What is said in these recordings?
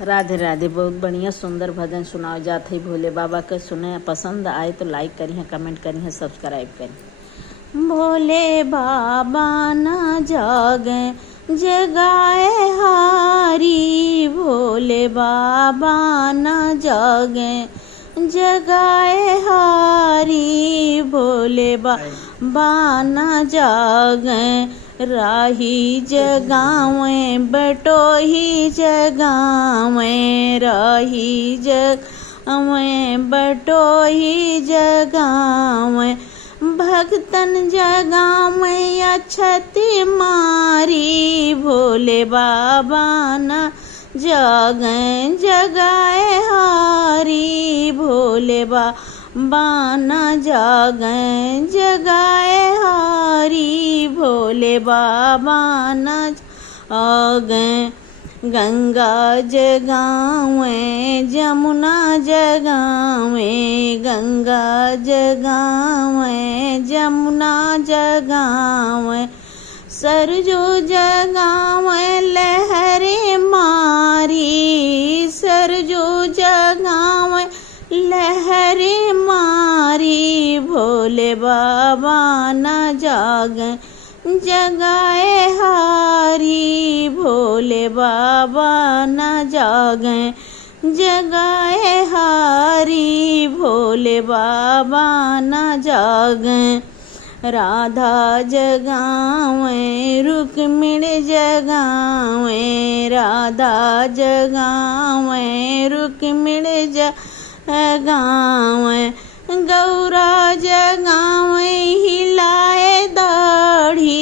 राधे राधे। बहुत बढ़िया सुंदर भजन सुनाओ जात है भोले बाबा के। सुने पसंद आए तो लाइक करिए, कमेंट करिए, सब्सक्राइब करिए। भोले बाबा न जागे जगाए हारी, भोले बाबा न जागे जगाए हारी, भोले बाबा न जागे राही जगावे बटोही जगावे, राही जगावे बटोही जगावे, भक्तन जगावे अछती मारी, भोले बाबा न जागे जगाए हारी, भोले बाबा न जागे जगाए हारी, भोले बाबा न जागे। गंगा जगावे जमुना जगावे, गंगा जगावे जमुना जगावे, सरजू जगावे लहरे मारी, सरजू जगावे लहरे मारी, भोले बाबा न जागे जगाए हारी, भोले बाबा न जागे जगाए हारी, भोले बाबा न जागे। राधा जगावे रुक्मिणी जगावे, राधा जगावे रुक्मिणी जगावे, गौरा जगावे हिलाए दाढ़ी,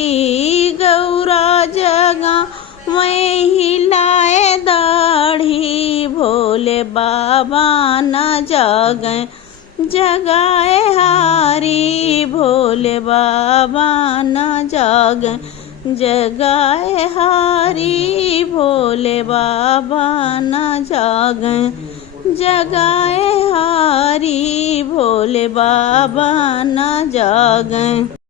गौरा जगावे हिलाए दाढ़ी, भोले बाबा न जागे जगाए हारी, भोले बाबा न जागे जगाए हारी, भोले बाबा न जागे जगाए हारी, भोले बाबा न जागे।